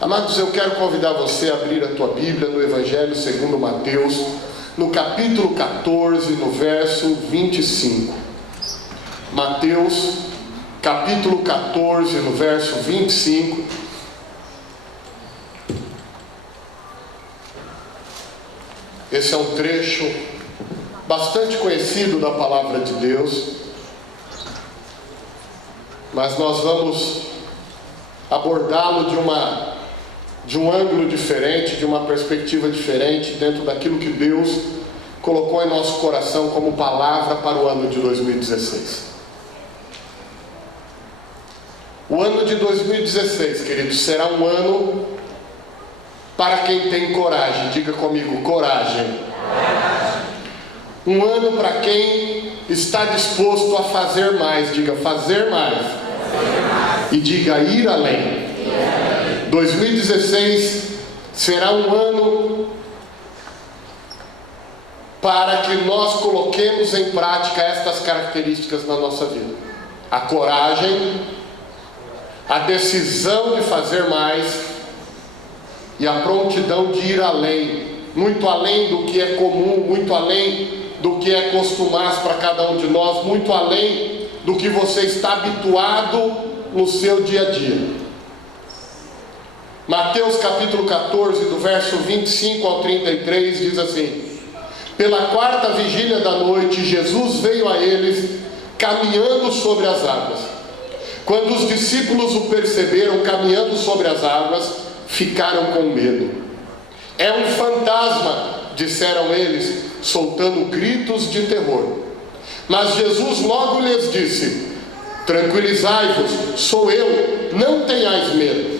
Amados, eu quero convidar você a abrir a tua Bíblia no Evangelho segundo Mateus, no capítulo 14, no verso 25. Mateus, capítulo 14, no verso 25. Esse é um trecho bastante conhecido da palavra de Deus, mas nós vamos abordá-lo de um ângulo diferente, de uma perspectiva diferente, dentro daquilo que Deus colocou em nosso coração como palavra para o ano de 2016. O ano de 2016, queridos, será um ano para quem tem coragem. Diga comigo, coragem. Um ano para quem está disposto a fazer mais. Diga, fazer mais. E diga, ir além. 2016 será um ano para que nós coloquemos em prática estas características na nossa vida: a coragem, a decisão de fazer mais e a prontidão de ir além, muito além do que é comum, muito além do que é costumaz para cada um de nós, muito além do que você está habituado no seu dia a dia. Mateus capítulo 14, do verso 25 ao 33, diz assim: pela quarta vigília da noite, Jesus veio a eles caminhando sobre as águas. Quando os discípulos o perceberam caminhando sobre as águas, ficaram com medo. É um fantasma, disseram eles, soltando gritos de terror. Mas Jesus logo lhes disse: tranquilizai-vos, sou eu, não tenhais medo.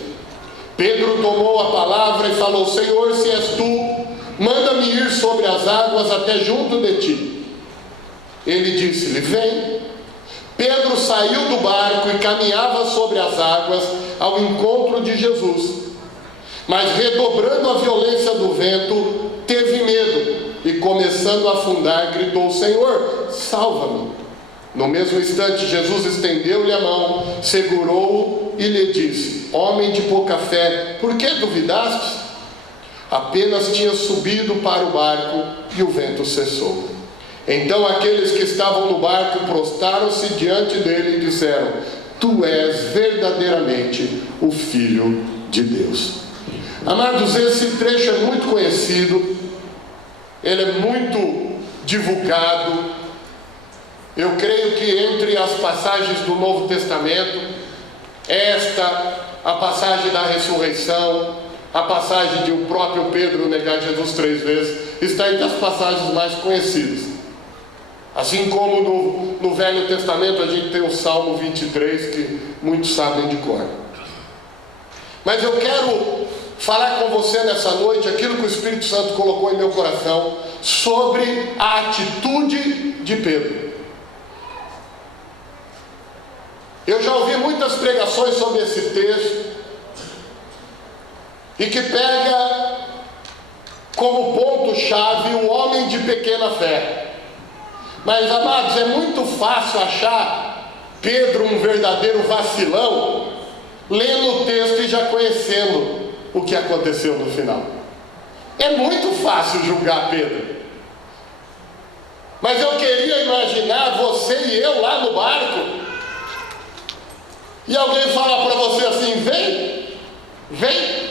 Pedro tomou a palavra e falou: Senhor, se és tu, manda-me ir sobre as águas até junto de ti. Ele disse-lhe: vem. Pedro saiu do barco e caminhava sobre as águas ao encontro de Jesus. Mas, redobrando a violência do vento, teve medo e, começando a afundar, gritou: Senhor, salva-me. No mesmo instante, Jesus estendeu-lhe a mão, segurou-o e lhe disse: homem de pouca fé, por que duvidaste? Apenas tinha subido para o barco e o vento cessou. Então aqueles que estavam no barco prostraram-se diante dele e disseram: tu és verdadeiramente o Filho de Deus. Amados, esse trecho é muito conhecido, ele é muito divulgado. Eu creio que entre as passagens do Novo Testamento, a passagem da ressurreição, a passagem de o próprio Pedro negar Jesus 3 vezes, está entre as passagens mais conhecidas. Assim como no Velho Testamento a gente tem o Salmo 23, que muitos sabem de cor. Mas eu quero falar com você nessa noite aquilo que o Espírito Santo colocou em meu coração sobre a atitude de Pedro. Eu já ouvi muitas pregações sobre esse texto e que pega como ponto-chave o homem de pequena fé. Mas, amados, é muito fácil achar Pedro um verdadeiro vacilão lendo o texto e já conhecendo o que aconteceu no final. É muito fácil julgar Pedro. Mas eu queria imaginar você e eu lá no barco, e alguém fala para você assim: vem.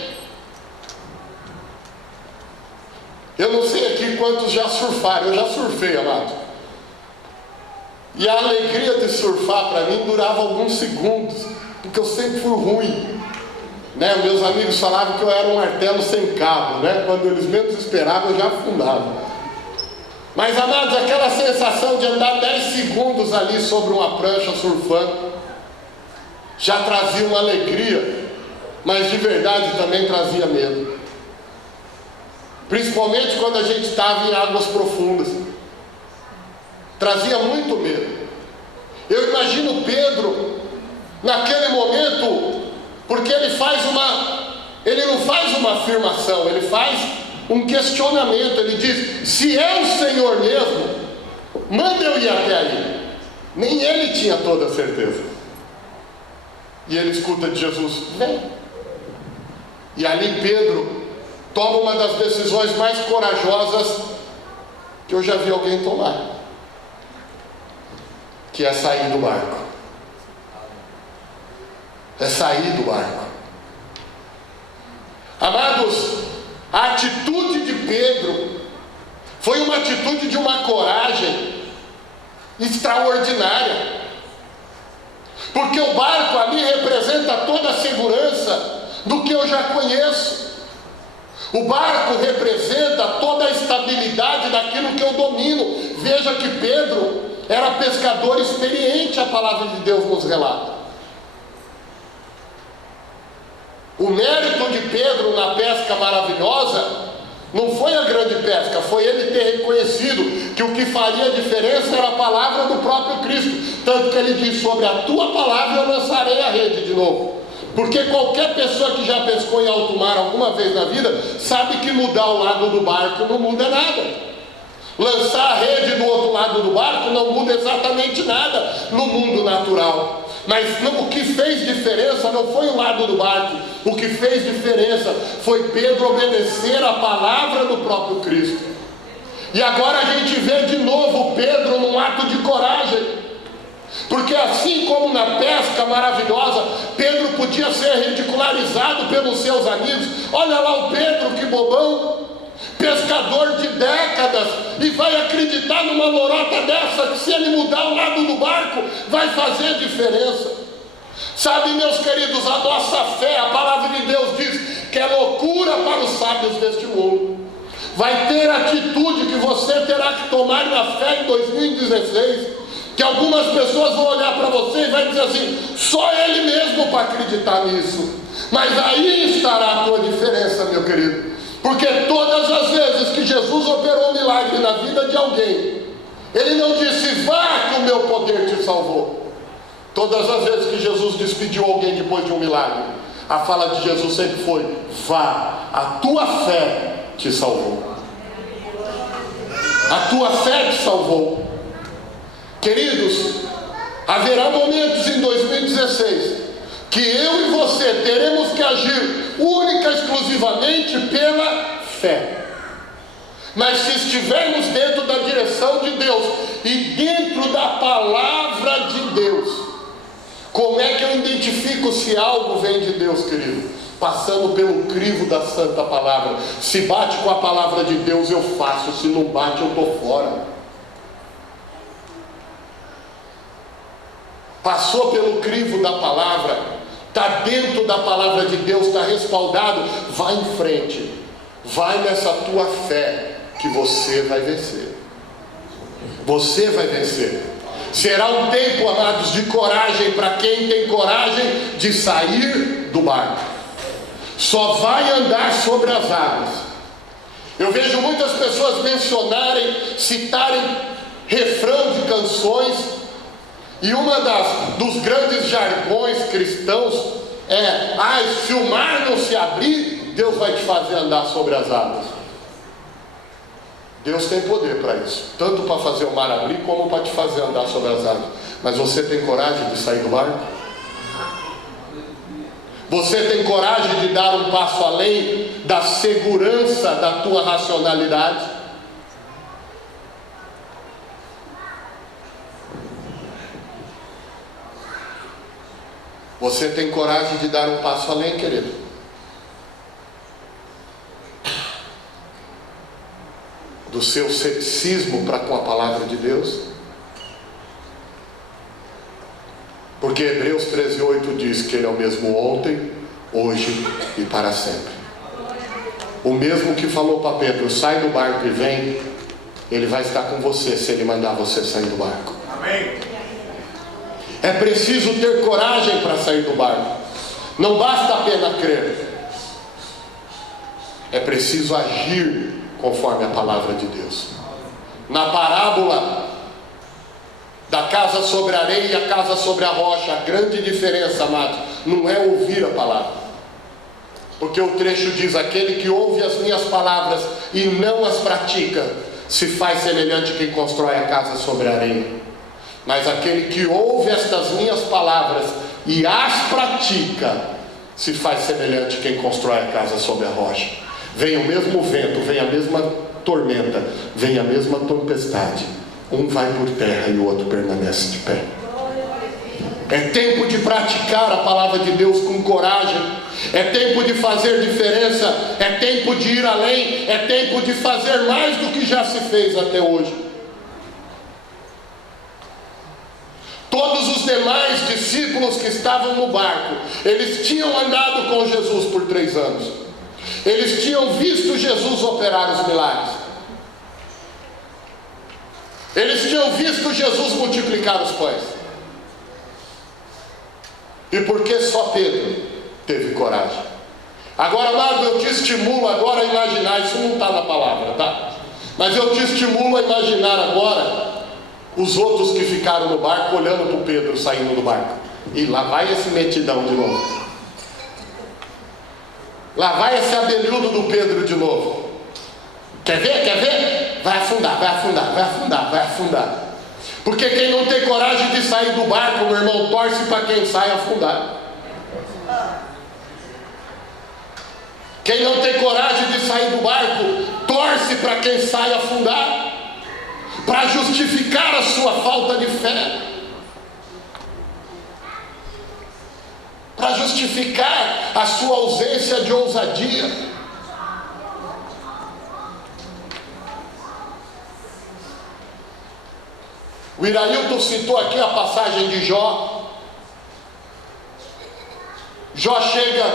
Eu não sei aqui quantos já surfaram. Eu já surfei, amado. E a alegria de surfar para mim durava alguns segundos, porque eu sempre fui ruim, né? Meus amigos falavam que eu era um martelo sem cabo, né? Quando eles menos esperavam, eu já afundava. Mas, amados, aquela sensação de andar 10 segundos ali sobre uma prancha surfando já trazia uma alegria, mas de verdade também trazia medo. Principalmente quando a gente estava em águas profundas. Trazia muito medo. Eu imagino Pedro naquele momento, porque ele faz ele não faz uma afirmação, ele faz um questionamento. Ele diz: se é o Senhor mesmo, manda eu ir até aí. Nem ele tinha toda a certeza. E ele escuta de Jesus: vem. E ali Pedro toma uma das decisões mais corajosas que eu já vi alguém tomar, que é sair do barco. É sair do barco. Amados, a atitude de Pedro foi uma atitude de uma coragem extraordinária, porque o barco ali representa toda a segurança do que eu já conheço. O barco representa toda a estabilidade daquilo que eu domino. Veja que Pedro era pescador experiente, a palavra de Deus nos relata. O mérito de Pedro na pesca maravilhosa não foi a grande pesca, foi ele ter reconhecido que o que faria a diferença era a palavra do próprio Cristo. Tanto que ele diz: sobre a tua palavra eu lançarei a rede de novo. Porque qualquer pessoa que já pescou em alto mar alguma vez na vida sabe que mudar o lado do barco não muda nada. Lançar a rede do outro lado do barco não muda exatamente nada no mundo natural. Mas não, o que fez diferença não foi o lado do barco. O que fez diferença foi Pedro obedecer a palavra do próprio Cristo. E agora a gente vê de novo Pedro num ato de coragem. Porque assim como na pesca maravilhosa, Pedro podia ser ridicularizado pelos seus amigos. Olha lá o Pedro, que bobão, pescador de décadas, e vai acreditar numa lorota dessa, que se ele mudar o lado do barco, vai fazer diferença. Sabe, meus queridos, a nossa fé, a palavra de Deus diz que é loucura para os sábios deste mundo. Vai ter atitude que você terá que tomar na fé em 2016, que algumas pessoas vão olhar para você e vai dizer assim: só ele mesmo para acreditar nisso. Mas aí estará a tua diferença, meu querido. Porque todas as vezes que Jesus operou um milagre na vida de alguém, ele não disse: vá que o meu poder te salvou. Todas as vezes que Jesus despediu alguém depois de um milagre, a fala de Jesus sempre foi: vá, a tua fé te salvou. A tua fé te salvou. Queridos, haverá momentos em 2016 que eu e você teremos que agir única e exclusivamente pela fé. Mas se estivermos dentro da direção de Deus e dentro da palavra de Deus, como é que eu identifico se algo vem de Deus, querido? Passando pelo crivo da santa palavra. Se bate com a palavra de Deus, eu faço. Se não bate, eu estou fora. Passou pelo crivo da palavra, está dentro da palavra de Deus, está respaldado, vai em frente, vai nessa tua fé, que você vai vencer. Você vai vencer. Será um tempo, amados, de coragem para quem tem coragem de sair do barco. Só vai andar sobre as águas. Eu vejo muitas pessoas mencionarem, citarem refrão de canções. E uma dos grandes jargões cristãos é: se o mar não se abrir, Deus vai te fazer andar sobre as águas. Deus tem poder para isso, tanto para fazer o mar abrir, como para te fazer andar sobre as águas. Mas você tem coragem de sair do barco? Você tem coragem de dar um passo além da segurança da tua racionalidade? Você tem coragem de dar um passo além, querido? Do seu ceticismo para com a palavra de Deus? Porque Hebreus 13:8 diz que Ele é o mesmo ontem, hoje e para sempre. O mesmo que falou para Pedro: sai do barco e vem, Ele vai estar com você se Ele mandar você sair do barco. Amém. É preciso ter coragem para sair do barco. Não basta apenas crer. É preciso agir conforme a palavra de Deus. Na parábola da casa sobre a areia e a casa sobre a rocha, a grande diferença, amados, não é ouvir a palavra. Porque o trecho diz: aquele que ouve as minhas palavras e não as pratica, se faz semelhante a quem constrói a casa sobre a areia. Mas aquele que ouve estas minhas palavras e as pratica, se faz semelhante a quem constrói a casa sobre a rocha. Vem o mesmo vento, vem a mesma tormenta, vem a mesma tempestade, um vai por terra e o outro permanece de pé. É tempo de praticar a palavra de Deus com coragem. É tempo de fazer diferença. É tempo de ir além. É tempo de fazer mais do que já se fez até hoje. Todos os demais discípulos que estavam no barco, eles tinham andado com Jesus por 3 anos. Eles tinham visto Jesus operar os milagres. Eles tinham visto Jesus multiplicar os pães. E por que só Pedro teve coragem? Agora, amado, eu te estimulo agora a imaginar, isso não está na palavra, tá? Mas eu te estimulo a imaginar agora os outros que ficaram no barco olhando para o Pedro saindo do barco. E lá vai esse metidão de novo. Lá vai esse abelhudo do Pedro de novo. Quer ver? Quer ver? Vai afundar, vai afundar, vai afundar, vai afundar. Porque quem não tem coragem de sair do barco, meu irmão, torce para quem sai afundar. Quem não tem coragem de sair do barco, torce para quem sai afundar, para justificar a sua falta de fé, para justificar a sua ausência de ousadia. O Irailton citou aqui a passagem de Jó. Jó chega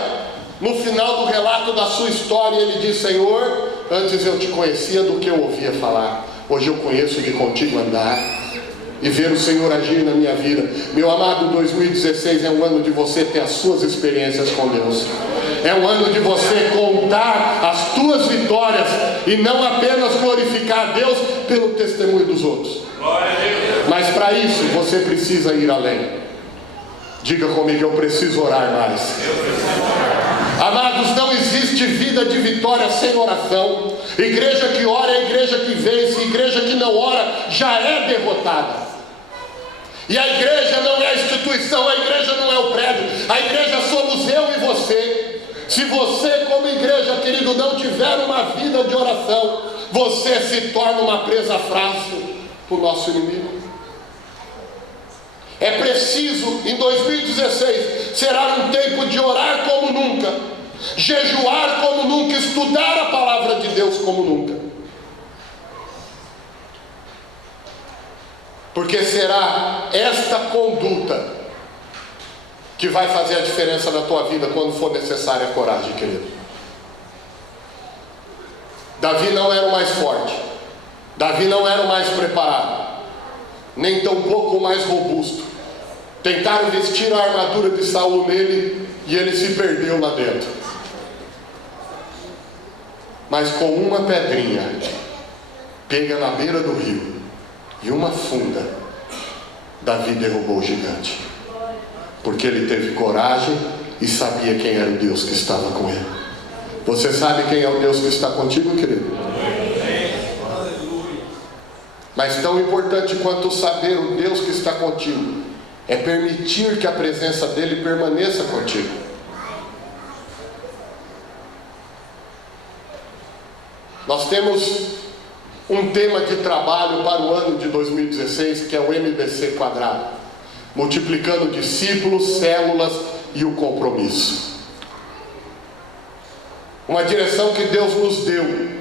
no final do relato da sua história e ele diz: Senhor, antes eu te conhecia do que eu ouvia falar, hoje eu conheço de contigo andar e ver o Senhor agir na minha vida. Meu amado, 2016 é um ano de você ter as suas experiências com Deus. É um ano de você contar as tuas vitórias e não apenas glorificar a Deus pelo testemunho dos outros. Mas para isso você precisa ir além. Diga comigo: eu preciso orar mais. Amados, não existe vida de vitória sem oração. Igreja que ora é igreja que vence. Igreja que não ora já é derrotada. E a igreja não é a instituição, a igreja não é o prédio, a igreja somos eu e você. Se você como igreja, querido, não tiver uma vida de oração, você se torna uma presa fácil para o nosso inimigo. É preciso, em 2016, será um tempo de orar como nunca, jejuar como nunca, estudar a palavra de Deus como nunca. Porque será esta conduta que vai fazer a diferença na tua vida quando for necessária a coragem, querido. Davi não era o mais forte, Davi não era o mais preparado, nem tampouco o mais robusto. Tentaram vestir a armadura de Saul nele e ele se perdeu lá dentro. Mas com uma pedrinha pega na beira do rio e uma funda, Davi derrubou o gigante, porque ele teve coragem e sabia quem era o Deus que estava com ele. Você sabe quem é o Deus que está contigo, querido? Mas tão importante quanto saber o Deus que está contigo é permitir que a presença dele permaneça contigo. Nós temos um tema de trabalho para o ano de 2016, que é o MBC quadrado, multiplicando discípulos, células e o compromisso. Uma direção que Deus nos deu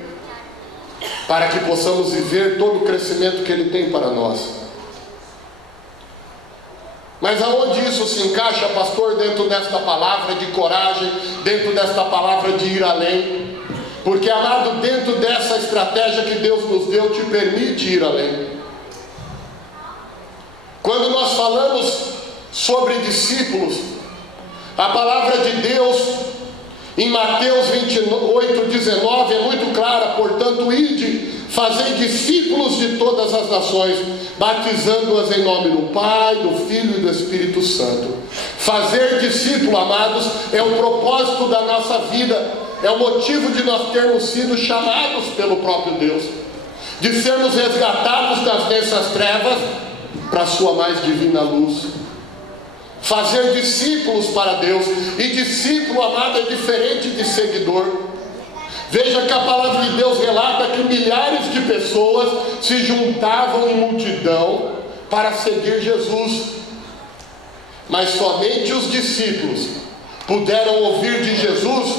para que possamos viver todo o crescimento que Ele tem para nós. Mas aonde isso se encaixa, pastor, dentro desta palavra de coragem, dentro desta palavra de ir além? Porque, amado, dentro dessa estratégia que Deus nos deu, te permite ir além. Quando nós falamos sobre discípulos, a palavra de Deus em Mateus 28, 19 é muito clara: portanto, ide, fazei discípulos de todas as nações, batizando-as em nome do Pai, do Filho e do Espírito Santo. Fazer discípulo, amados, é o propósito da nossa vida, é o motivo de nós termos sido chamados pelo próprio Deus, de sermos resgatados das densas trevas para a sua mais divina luz. Fazer discípulos para Deus, e discípulo, amado, é diferente de seguidor. Veja que a palavra de Deus relata que milhares de pessoas se juntavam em multidão para seguir Jesus, mas somente os discípulos puderam ouvir de Jesus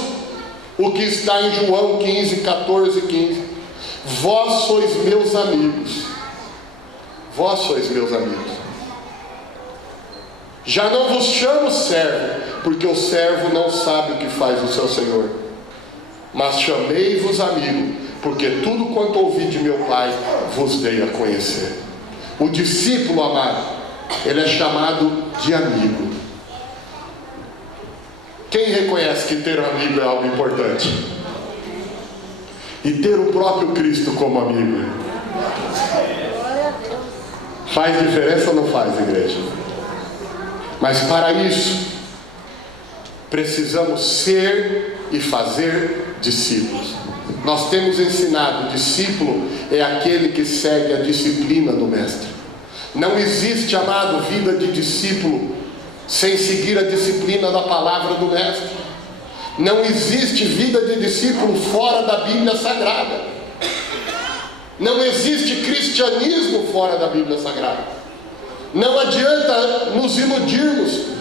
o que está em João 15, 14 e 15. Vós sois meus amigos. Vós sois meus amigos. Já não vos chamo servo, porque o servo não sabe o que faz o seu senhor. Mas chamei-vos amigo, porque tudo quanto ouvi de meu Pai vos dei a conhecer. O discípulo, amado, ele é chamado de amigo. Quem reconhece que ter um amigo é algo importante? E ter o próprio Cristo como amigo faz diferença ou não faz, igreja? Mas para isso precisamos ser e fazer discípulos. Nós temos ensinado, discípulo é aquele que segue a disciplina do mestre. Não existe, amado, vida de discípulo sem seguir a disciplina da palavra do mestre. Não existe vida de discípulo fora da Bíblia Sagrada. Não existe cristianismo fora da Bíblia Sagrada. Não adianta nos iludirmos.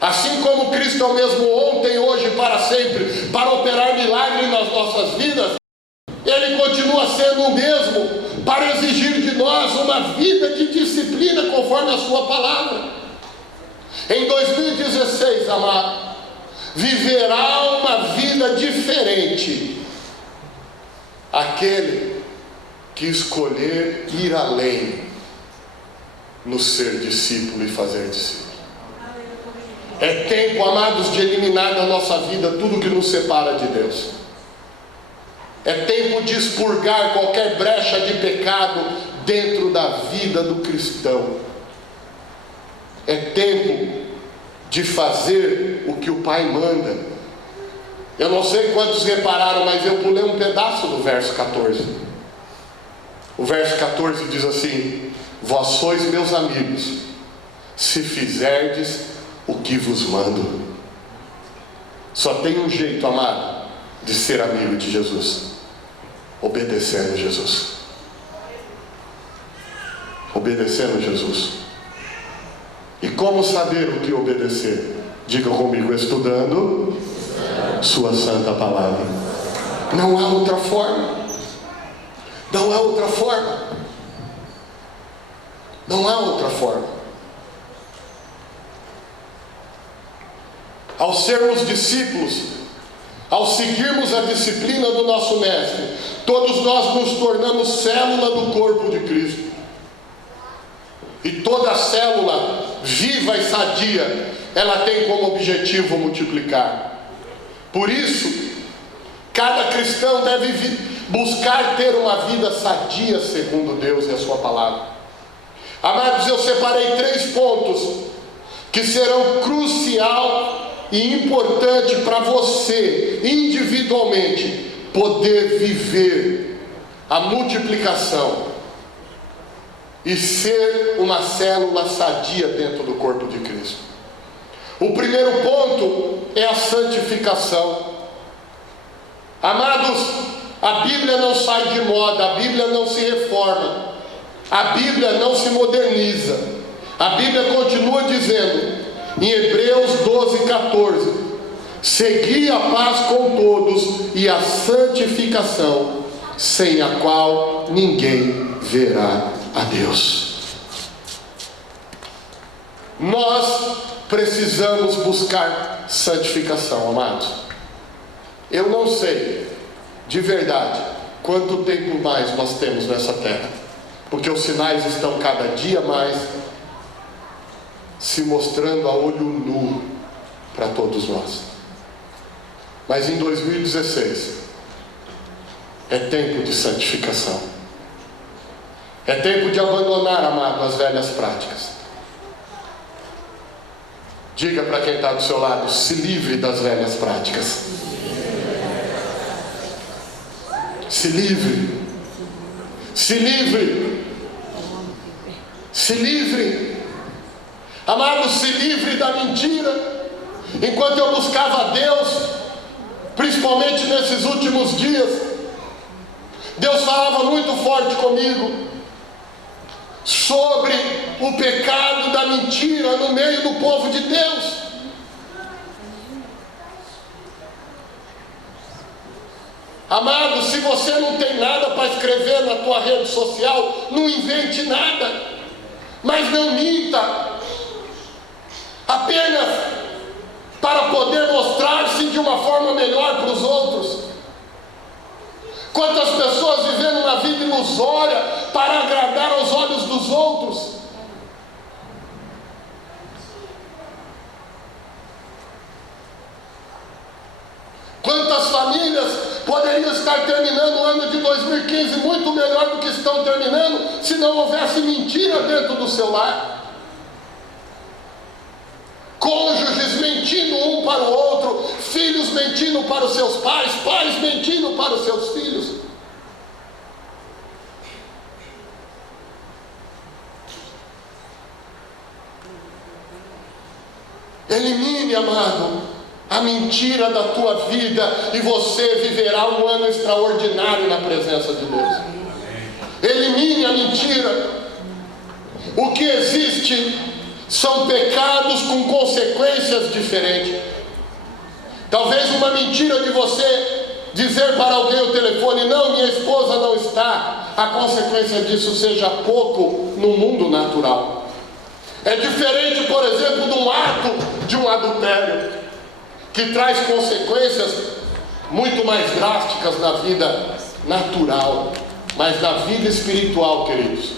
Assim como Cristo é o mesmo ontem, hoje e para sempre, para operar milagres nas nossas vidas, Ele continua sendo o mesmo para exigir de nós uma vida de disciplina conforme a sua palavra. Em 2016, amado, viverá uma vida diferente aquele que escolher ir além no ser discípulo e fazer discípulo. É tempo, amados, de eliminar da nossa vida tudo que nos separa de Deus. É tempo de expurgar qualquer brecha de pecado dentro da vida do cristão. É tempo de fazer o que o Pai manda. Eu não sei quantos repararam, mas eu pulei um pedaço do verso 14. O verso 14 diz assim: vós sois meus amigos, se fizerdes o que vos mando. Só tem um jeito, amado, de ser amigo de Jesus: obedecendo Jesus. Obedecendo Jesus. E como saber o que obedecer? Diga comigo: estudando sua santa palavra. Não há outra forma. Não há outra forma. Não há outra forma. Ao sermos discípulos, ao seguirmos a disciplina do nosso mestre, todos nós nos tornamos célula do corpo de Cristo. E toda célula viva e sadia, ela tem como objetivo multiplicar. Por isso, cada cristão deve buscar ter uma vida sadia segundo Deus e a sua palavra. Amados, eu separei 3 pontos que serão crucial e importante para você, individualmente, poder viver a multiplicação e ser uma célula sadia dentro do corpo de Cristo. O primeiro ponto é a santificação. Amados, a Bíblia não sai de moda, a Bíblia não se reforma, a Bíblia não se moderniza. A Bíblia continua dizendo, em Hebreus 12, 14: segui a paz com todos e a santificação, sem a qual ninguém verá a Deus. Nós precisamos buscar santificação, amados. Eu não sei, de verdade, quanto tempo mais nós temos nessa terra, porque os sinais estão cada dia mais se mostrando a olho nu para todos nós. Mas em 2016, É tempo de santificação. É tempo de abandonar, amado, as velhas práticas. Diga para quem está do seu lado: se livre das velhas práticas. Se livre. Se livre. Se livre. Amado, se livre da mentira. Enquanto eu buscava a Deus, principalmente nesses últimos dias, Deus falava muito forte comigo sobre o pecado da mentira no meio do povo de Deus. Amado, se você não tem nada para escrever na tua rede social, não invente nada, mas não minta, apenas para poder mostrar-se de uma forma melhor para os outros. Quantas pessoas vivendo uma vida ilusória para agradar aos olhos dos outros. Quantas famílias poderiam estar terminando o ano de 2015 muito melhor do que estão terminando, se não houvesse mentira dentro do seu lar. Cônjuges mentindo um para o outro, filhos mentindo para os seus pais, pais mentindo para os seus filhos. Elimine, amado, a mentira da tua vida e você viverá um ano extraordinário na presença de Deus. Elimine a mentira. O que existe são pecados com consequências diferentes. Talvez uma mentira de você dizer para alguém ao telefone: não, minha esposa não está. A consequência disso seja pouco no mundo natural. É diferente, por exemplo, de um ato de um adultério, que traz consequências muito mais drásticas na vida natural. Mas na vida espiritual, queridos,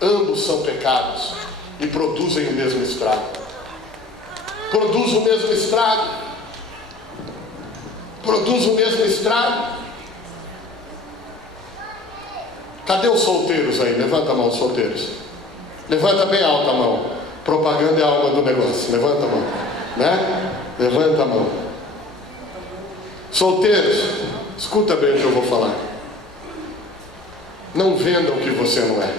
ambos são pecados e produzem o mesmo estrago. Produz o mesmo estrago. Produz o mesmo estrago. Cadê os solteiros aí? Levanta a mão, os solteiros. Levanta bem alta a mão. Propaganda é a alma do negócio. Levanta a mão, né? Levanta a mão. Solteiros, escuta bem o que eu vou falar. Não venda o que você não é.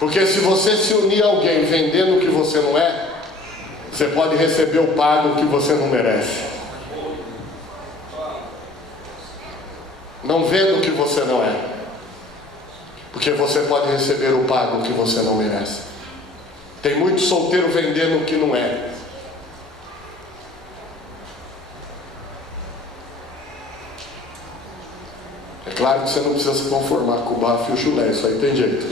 Porque se você se unir a alguém vendendo o que você não é, você pode receber o pago que você não merece. Não venda o que você não é, porque você pode receber o pago que você não merece. Tem muito solteiro vendendo o que não é. É claro que você não precisa se conformar com o bafo e o chulé, isso aí tem jeito,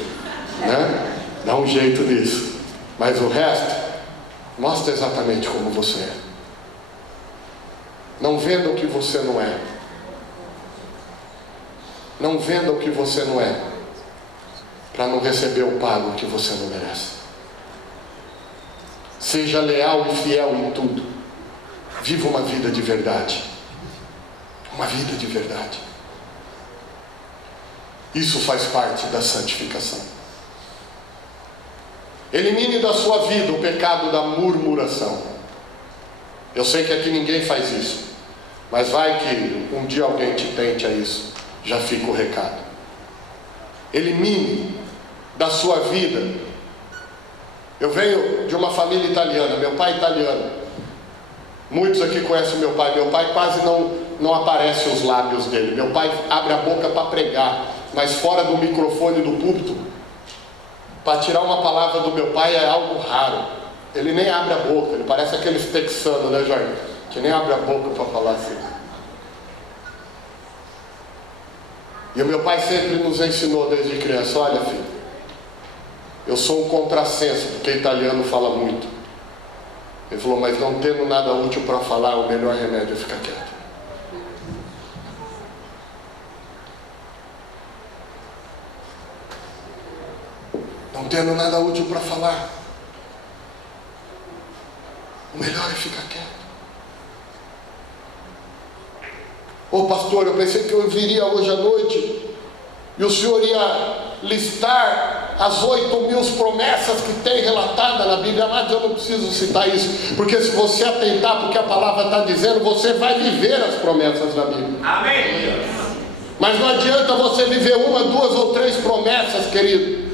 né? Dá um jeito nisso. Mas o resto, mostra exatamente como você é. Não venda o que você não é. Não venda o que você não é, para não receber o pago que você não merece. Seja leal e fiel em tudo. Viva uma vida de verdade. Uma vida de verdade. Isso faz parte da santificação. Elimine da sua vida o pecado da murmuração. Eu sei que aqui ninguém faz isso, mas vai que um dia alguém te tente a isso. Já fica o recado. Elimine da sua vida. Eu venho de uma família italiana, meu pai é italiano. Muitos aqui conhecem meu pai. Meu pai quase não aparece os lábios dele. Meu pai abre a boca para pregar, mas fora do microfone do púlpito, para tirar uma palavra do meu pai é algo raro. Ele nem abre a boca, ele parece aqueles texanos, né, Jorge? Que nem abre a boca para falar assim. E o meu pai sempre nos ensinou desde criança: olha, filho, eu sou um contrassenso, porque italiano fala muito. Ele falou: mas não tendo nada útil para falar, o melhor remédio é ficar quieto. Não tendo nada útil para falar, o melhor é ficar quieto. Ô pastor, eu pensei que eu viria hoje à noite e o senhor ia listar as 8.000 promessas que tem relatada na Bíblia, mas eu não preciso citar isso, porque se você atentar porque a palavra está dizendo, você vai viver as promessas da Bíblia. Amém. Mas não adianta você viver 1, 2 ou 3 promessas, querido.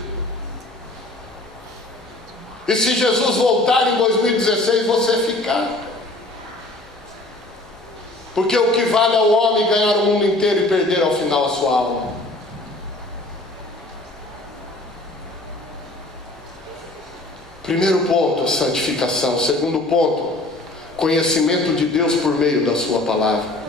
E se Jesus voltar em 2016, você ficar. Porque o que vale ao homem ganhar o mundo inteiro e perder ao final a sua alma. Primeiro ponto, santificação. Segundo ponto, conhecimento de Deus por meio da sua palavra.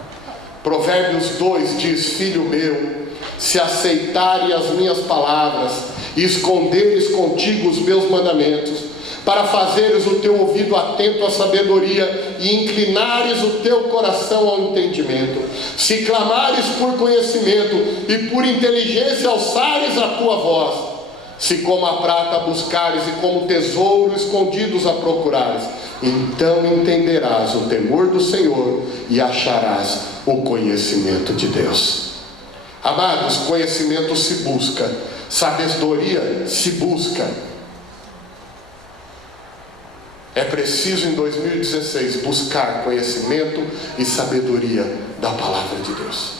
Provérbios 2 diz: filho meu, se aceitares as minhas palavras e esconderes contigo os meus mandamentos, para fazeres o teu ouvido atento à sabedoria e inclinares o teu coração ao entendimento, se clamares por conhecimento e por inteligência alçares a tua voz, se como a prata buscares e como tesouro escondidos a procurares, então entenderás o temor do Senhor e acharás o conhecimento de Deus. Amados, conhecimento se busca, sabedoria se busca. É preciso em 2016 buscar conhecimento e sabedoria da palavra de Deus.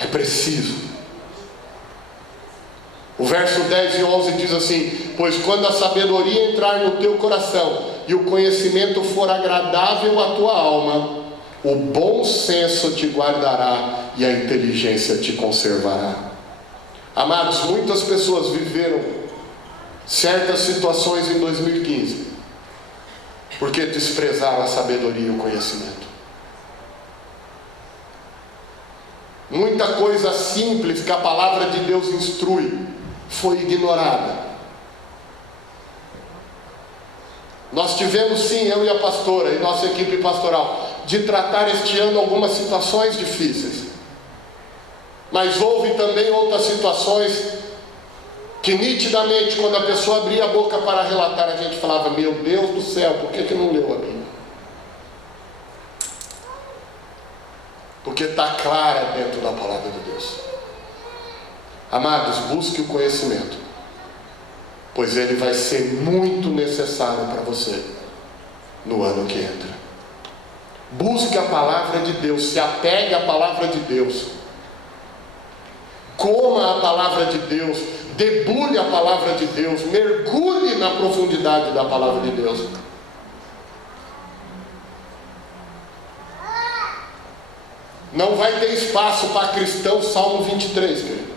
É preciso. O verso 10 e 11 diz assim: pois quando a sabedoria entrar no teu coração e o conhecimento for agradável à tua alma, o bom senso te guardará e a inteligência te conservará. Amados, muitas pessoas viveram certas situações em 2015 porque desprezaram a sabedoria e o conhecimento. Muita coisa simples que a palavra de Deus instrui foi ignorada. Nós tivemos sim, eu e a pastora e nossa equipe pastoral, de tratar este ano algumas situações difíceis. Mas houve também outras situações que nitidamente, quando a pessoa abria a boca para relatar, a gente falava: meu Deus do céu, por que não leu a Bíblia? Porque está clara dentro da palavra de Deus. Amados, busque o conhecimento, pois ele vai ser muito necessário para você no ano que entra. Busque a palavra de Deus, se apegue à palavra de Deus, coma a palavra de Deus, debulhe a palavra de Deus, mergulhe na profundidade da palavra de Deus. Não vai ter espaço para cristão, Salmo 23, querido,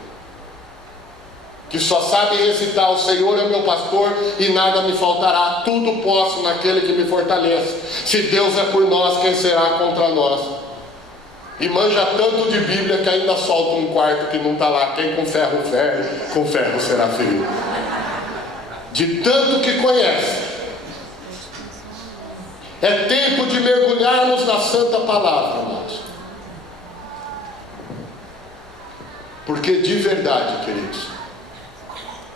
que só sabe recitar: o Senhor é meu pastor e nada me faltará, tudo posso naquele que me fortalece. Se Deus é por nós, quem será contra nós? E manja tanto de Bíblia que ainda solta um quarto que não está lá: quem com ferro fere, com ferro será ferido. De tanto que conhece. É tempo de mergulharmos na santa palavra, amados. Porque de verdade, queridos,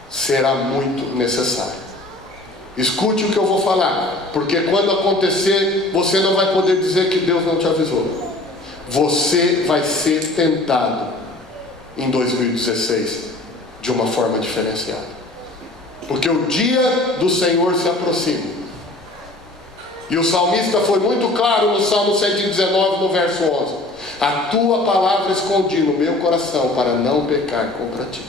será muito necessário. Escute o que eu vou falar, porque quando acontecer, você não vai poder dizer que Deus não te avisou. Você vai ser tentado em 2016 de uma forma diferenciada, porque o dia do Senhor se aproxima. E o salmista foi muito claro no Salmo 119, no verso 11: a tua palavra escondi no meu coração para não pecar contra ti.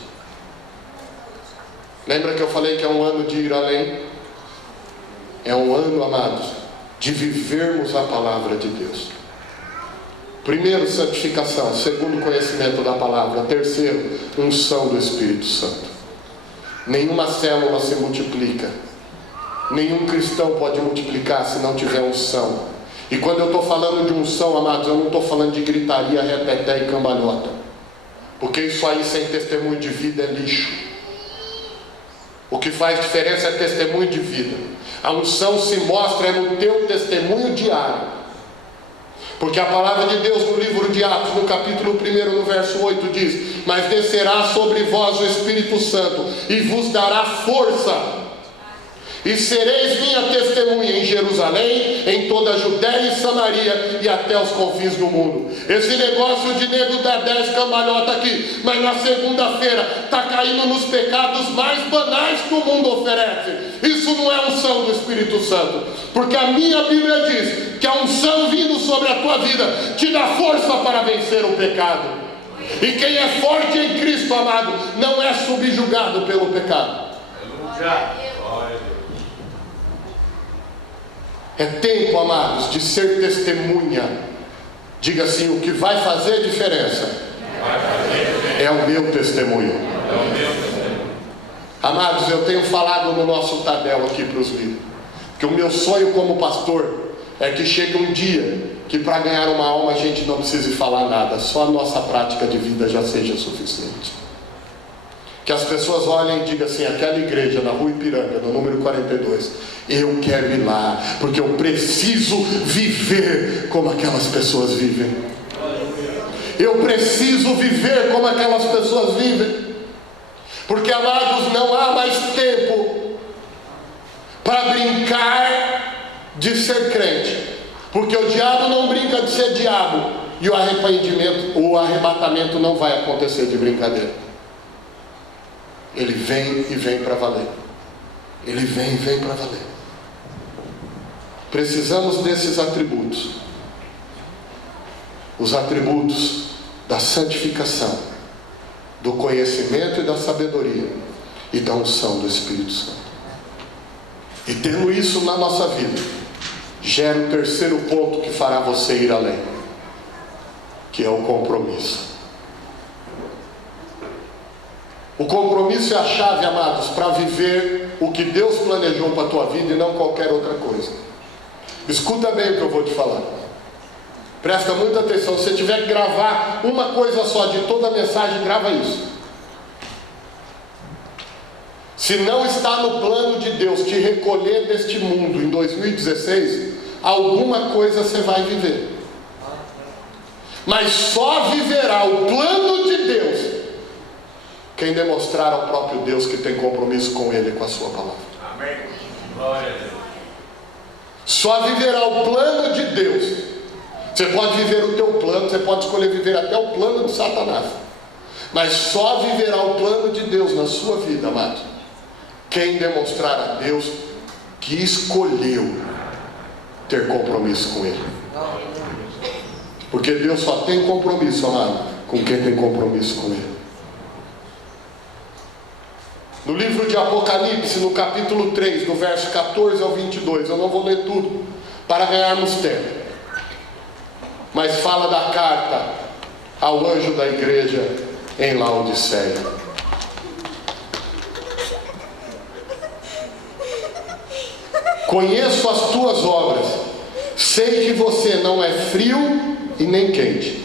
Lembra que eu falei que é um ano de ir além? É um ano, amados, de vivermos a palavra de Deus. Primeiro, santificação. Segundo, conhecimento da palavra. Terceiro, unção do Espírito Santo. Nenhuma célula se multiplica, nenhum cristão pode multiplicar se não tiver unção. E quando eu estou falando de unção, amados, eu não estou falando de gritaria, reteté e cambalhota, porque isso aí sem testemunho de vida é lixo. O que faz diferença é testemunho de vida. A unção se mostra no teu testemunho diário. Porque a palavra de Deus no livro de Atos, no capítulo 1, no verso 8, diz: mas descerá sobre vós o Espírito Santo e vos dará força, e sereis minha testemunha em Jerusalém, em toda a Judéia e Samaria e até os confins do mundo. Esse negócio de nego dar 10 cambalhotas aqui, mas na segunda-feira está caindo nos pecados mais banais que o mundo oferece. Isso não é unção do Espírito Santo, porque a minha Bíblia diz que a unção vindo sobre a tua vida te dá força para vencer o pecado. E quem é forte em Cristo, amado, não é subjugado pelo pecado. É tempo, amados, de ser testemunha. Diga assim: o que vai fazer diferença é o meu testemunho. Amados, eu tenho falado no nosso Tadel aqui para os líderes, que o meu sonho como pastor é que chegue um dia que para ganhar uma alma a gente não precise falar nada, só a nossa prática de vida já seja suficiente. Que as pessoas olhem e digam assim: aquela igreja na rua Ipiranga, no número 42, eu quero ir lá, porque eu preciso viver como aquelas pessoas vivem. Eu preciso viver como aquelas pessoas vivem. Porque, amados, não há mais tempo para brincar de ser crente. Porque o diabo não brinca de ser diabo, e o arrependimento, o arrebatamento não vai acontecer de brincadeira. Ele vem e vem para valer. Ele vem e vem para valer. Precisamos desses atributos. Os atributos da santificação, do conhecimento e da sabedoria, e da unção do Espírito Santo. E tendo isso na nossa vida, gera o terceiro ponto que fará você ir além, que é o compromisso. O compromisso é a chave, amados, para viver o que Deus planejou para a tua vida e não qualquer outra coisa. Escuta bem o que eu vou te falar. Presta muita atenção. Se você tiver que gravar uma coisa só de toda a mensagem, grava isso. Se não está no plano de Deus te recolher deste mundo em 2016, alguma coisa você vai viver. Mas só viverá o plano de Deus quem demonstrar ao próprio Deus que tem compromisso com Ele e com a sua palavra. Amém. Glória a Deus. Só viverá o plano de Deus. Você pode viver o teu plano, você pode escolher viver até o plano de Satanás, mas só viverá o plano de Deus na sua vida, amado, quem demonstrar a Deus que escolheu ter compromisso com Ele. Porque Deus só tem compromisso, amado, com quem tem compromisso com Ele. No livro de Apocalipse, no capítulo 3, do verso 14 ao 22, eu não vou ler tudo para ganharmos tempo, mas fala da carta ao anjo da igreja em Laodiceia. Conheço as tuas obras, sei que você não é frio e nem quente.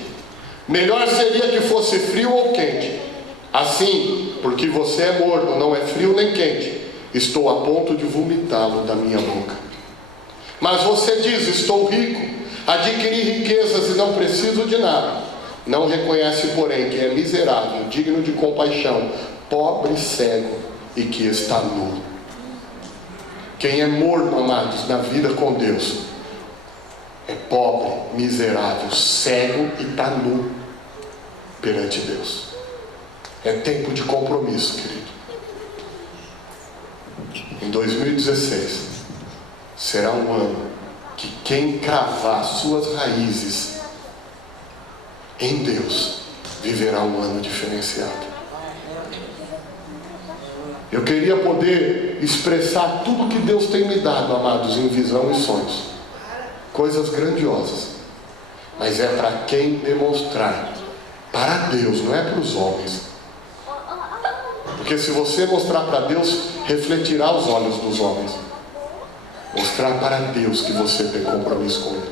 Melhor seria que fosse frio ou quente. Assim, porque você é morno, não é frio nem quente, estou a ponto de vomitá-lo da minha boca. Mas você diz: estou rico, adquiri riquezas e não preciso de nada. Não reconhece, porém, que é miserável, digno de compaixão, pobre, cego e que está nu. Quem é morno, amados, na vida com Deus, é pobre, miserável, cego e está nu perante Deus. É tempo de compromisso, querido. Em 2016 será um ano que quem cravar suas raízes em Deus viverá um ano diferenciado. Eu queria poder expressar tudo que Deus tem me dado, amados, em visão e sonhos, coisas grandiosas, mas é para quem demonstrar para Deus, não é para os homens. Porque se você mostrar para Deus, refletirá os olhos dos homens. Mostrar para Deus que você tem compromisso com Ele.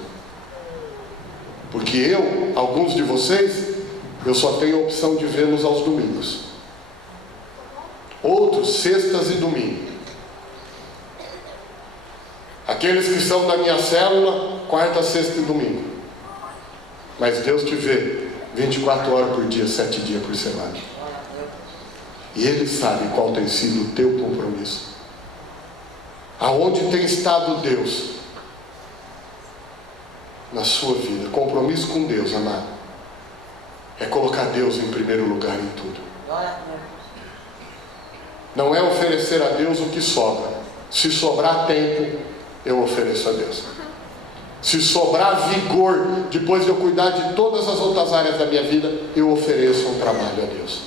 Porque alguns de vocês, eu só tenho a opção de vê-los aos domingos. Outros, sextas e domingo. Aqueles que são da minha célula, quarta, sexta e domingo. Mas Deus te vê 24 horas por dia, 7 dias por semana. E Ele sabe qual tem sido o teu compromisso. Aonde tem estado Deus na sua vida? Compromisso com Deus, amado, é colocar Deus em primeiro lugar em tudo. Não é oferecer a Deus o que sobra. Se sobrar tempo, eu ofereço a Deus. Se sobrar vigor, depois de eu cuidar de todas as outras áreas da minha vida, eu ofereço um trabalho a Deus.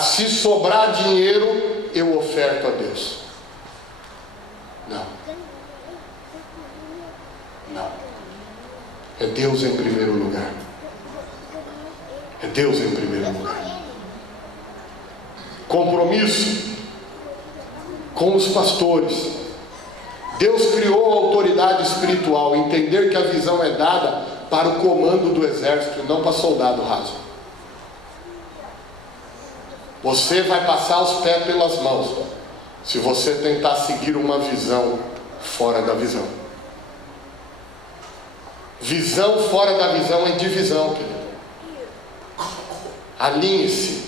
Se sobrar dinheiro, eu oferto a Deus. Não. Não. É Deus em primeiro lugar. É Deus em primeiro lugar. Compromisso com os pastores. Deus criou a autoridade espiritual. Entender que a visão é dada para o comando do exército, não para soldado raso. Você vai passar os pés pelas mãos se você tentar seguir uma visão fora da visão. Visão fora da visão é divisão, querido. Alinhe-se.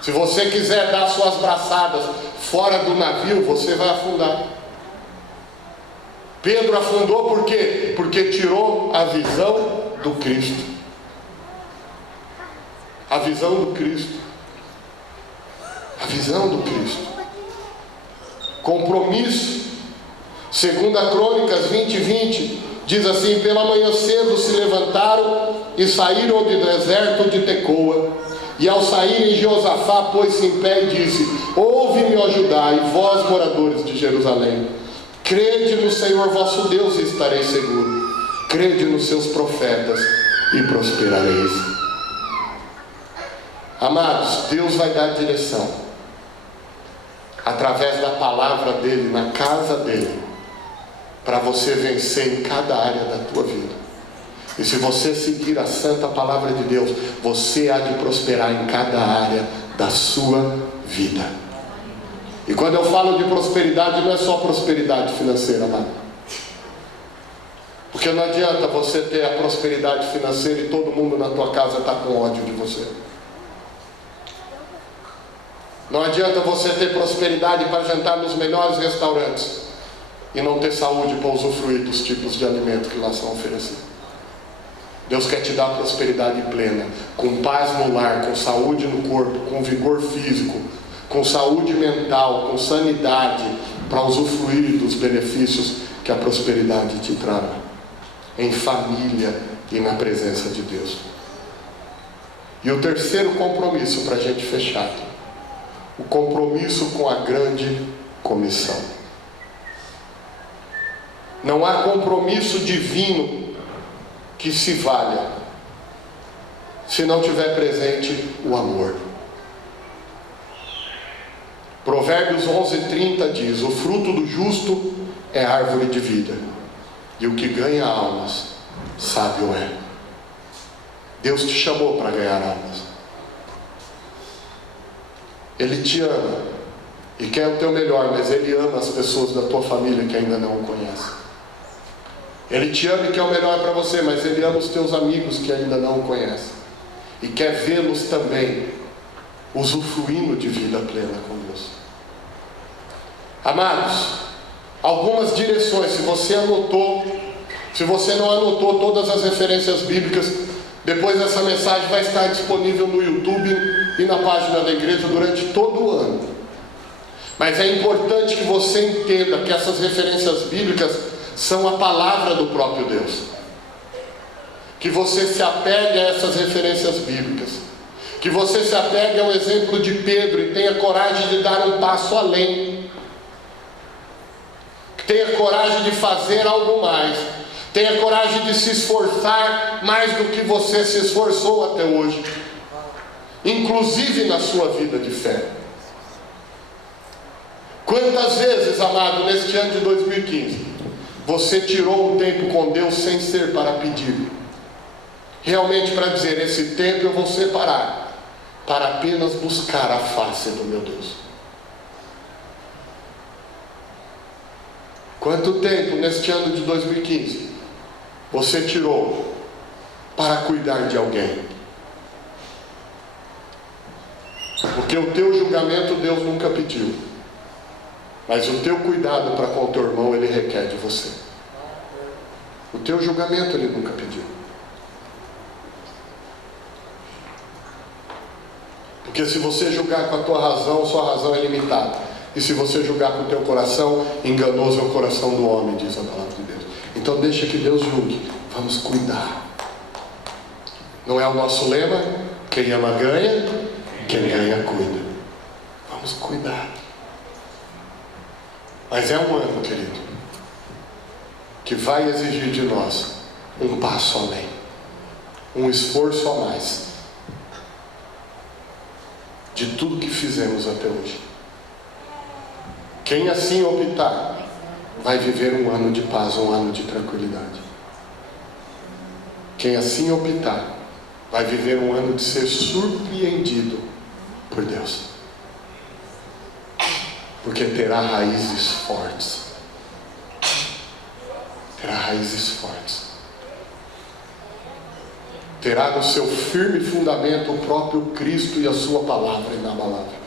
Se você quiser dar suas braçadas fora do navio, você vai afundar. Pedro afundou por quê? Porque tirou a visão do Cristo. A visão do Cristo. A visão do Cristo. Compromisso. 2 Crônicas 20:20 diz assim: pela manhã cedo se levantaram e saíram do deserto de Tecoa. E ao saírem, Jeosafá pôs-se em pé e disse: ouve-me, ó Judá, e vós, moradores de Jerusalém, crede no Senhor vosso Deus e estareis seguros. Crede nos seus profetas e prosperareis. Amados, Deus vai dar direção através da palavra dele, na casa dele, para você vencer em cada área da tua vida. E se você seguir a santa palavra de Deus, você há de prosperar em cada área da sua vida. E quando eu falo de prosperidade, não é só prosperidade financeira, amado. Porque não adianta você ter a prosperidade financeira e todo mundo na tua casa está com ódio de você. Não adianta você ter prosperidade para jantar nos melhores restaurantes e não ter saúde para usufruir dos tipos de alimento que lá são oferecidos. Deus quer te dar prosperidade plena, com paz no lar, com saúde no corpo, com vigor físico, com saúde mental, com sanidade, para usufruir dos benefícios que a prosperidade te trará, em família e na presença de Deus. E o terceiro compromisso, para a gente fechar, o compromisso com a grande comissão. Não há compromisso divino que se valha se não tiver presente o amor. Provérbios 11:30 diz: o fruto do justo é árvore de vida, e o que ganha almas, sábio é. Deus te chamou para ganhar almas. Ele te ama e quer o teu melhor, mas Ele ama as pessoas da tua família que ainda não o conhecem. Ele te ama e quer o melhor para você, mas Ele ama os teus amigos que ainda não o conhecem. E quer vê-los também usufruindo de vida plena com Deus. Amados, algumas direções, se você anotou, se você não anotou todas as referências bíblicas, depois dessa mensagem vai estar disponível no YouTube e na página da igreja durante todo o ano. Mas é importante que você entenda que essas referências bíblicas são a palavra do próprio Deus. Que você se apegue a essas referências bíblicas. Que você se apegue ao exemplo de Pedro e tenha coragem de dar um passo além. Tenha coragem de fazer algo mais. Tenha coragem de se esforçar mais do que você se esforçou até hoje. Inclusive na sua vida de fé. Quantas vezes, amado, neste ano de 2015, você tirou um tempo com Deus sem ser para pedir? Realmente para dizer: esse tempo eu vou separar para apenas buscar a face do meu Deus. Quanto tempo neste ano de 2015 você tirou para cuidar de alguém? Porque o teu julgamento Deus nunca pediu, mas o teu cuidado para com o teu irmão Ele requer de você. O teu julgamento Ele nunca pediu. Porque se você julgar com a tua razão, sua razão é limitada. E se você julgar com o teu coração, enganoso é o coração do homem, diz a palavra de Deus. Então deixa que Deus julgue. Vamos cuidar. Não é o nosso lema? Quem ama ganha, quem ganha cuida. Vamos cuidar. Mas é um ano, querido, que vai exigir de nós um passo além, um esforço a mais de tudo que fizemos até hoje. Quem assim optar, vai viver um ano de paz, um ano de tranquilidade. Quem assim optar, vai viver um ano de ser surpreendido por Deus. Porque terá raízes fortes. Terá raízes fortes. Terá no seu firme fundamento o próprio Cristo e a sua palavra inabalável.